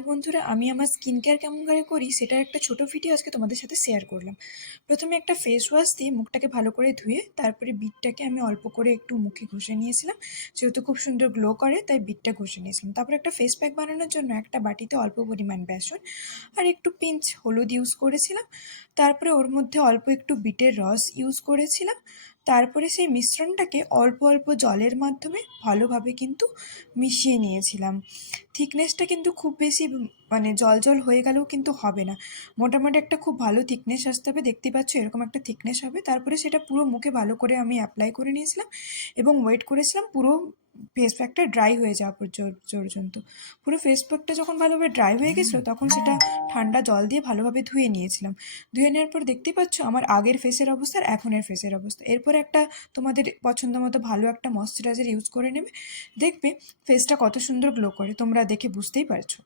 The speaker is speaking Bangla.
হাই বন্ধুরা, আমি আমার স্কিন কেয়ার কেমন করে করি সেটার একটা ছোট ভিডিও আজকে তোমাদের সাথে শেয়ার করলাম। প্রথমে একটা ফেস ওয়াশ দিয়ে মুখটাকে ভালো করে ধুয়ে তারপরে বিটটাকে আমি অল্প করে একটু মুখে ঘষে নিয়েছিলাম। যেহেতু খুব সুন্দর গ্লো করে তাই বিটটা ঘষে নিয়েছিলাম। তারপরে একটা ফেস প্যাক বানানোর জন্য একটা বাটিতে অল্প পরিমাণ বেসন আর একটু পিঞ্চ হলুদ ইউজ করেছিলাম। তারপরে ওর মধ্যে অল্প একটু বিটের রস ইউজ করেছিলাম। তারপরে সেই মিশ্রণটাকে অল্প অল্প জলের মাধ্যমে ভালোভাবে কিন্তু মিশিয়ে নিয়েছিলাম। থিকনেসটা কিন্তু খুব বেশি মানে জল জল হয়ে গেলেও কিন্তু হবে না। মোটামুটি একটা খুব ভালো থিকনেস আসতে হবে, দেখতেই পাচ্ছ এরকম একটা থিকনেস হবে। তারপরে সেটা পুরো মুখে ভালো করে আমি অ্যাপ্লাই করে নিয়েছিলাম এবং ওয়েট করেছিলাম পুরো ফেস প্যাকটা ড্রাই হয়ে যাওয়া পর্যন্ত। পুরো ফেস প্যাকটা যখন ভালোভাবে ড্রাই হয়ে গেছিলো তখন সেটা ঠান্ডা জল দিয়ে ভালোভাবে ধুয়ে নিয়েছিলাম। ধুয়ে নেওয়ার পর দেখতেই পাচ্ছ আমার আগের ফেসের অবস্থা আর এখনের ফেসের অবস্থা। এরপর একটা তোমাদের পছন্দ মতো ভালো একটা ময়শ্চারাইজার ইউজ করে নেবে, দেখবে ফেসটা কত সুন্দর গ্লো করে, তোমরা দেখে বুঝতেই পারছো।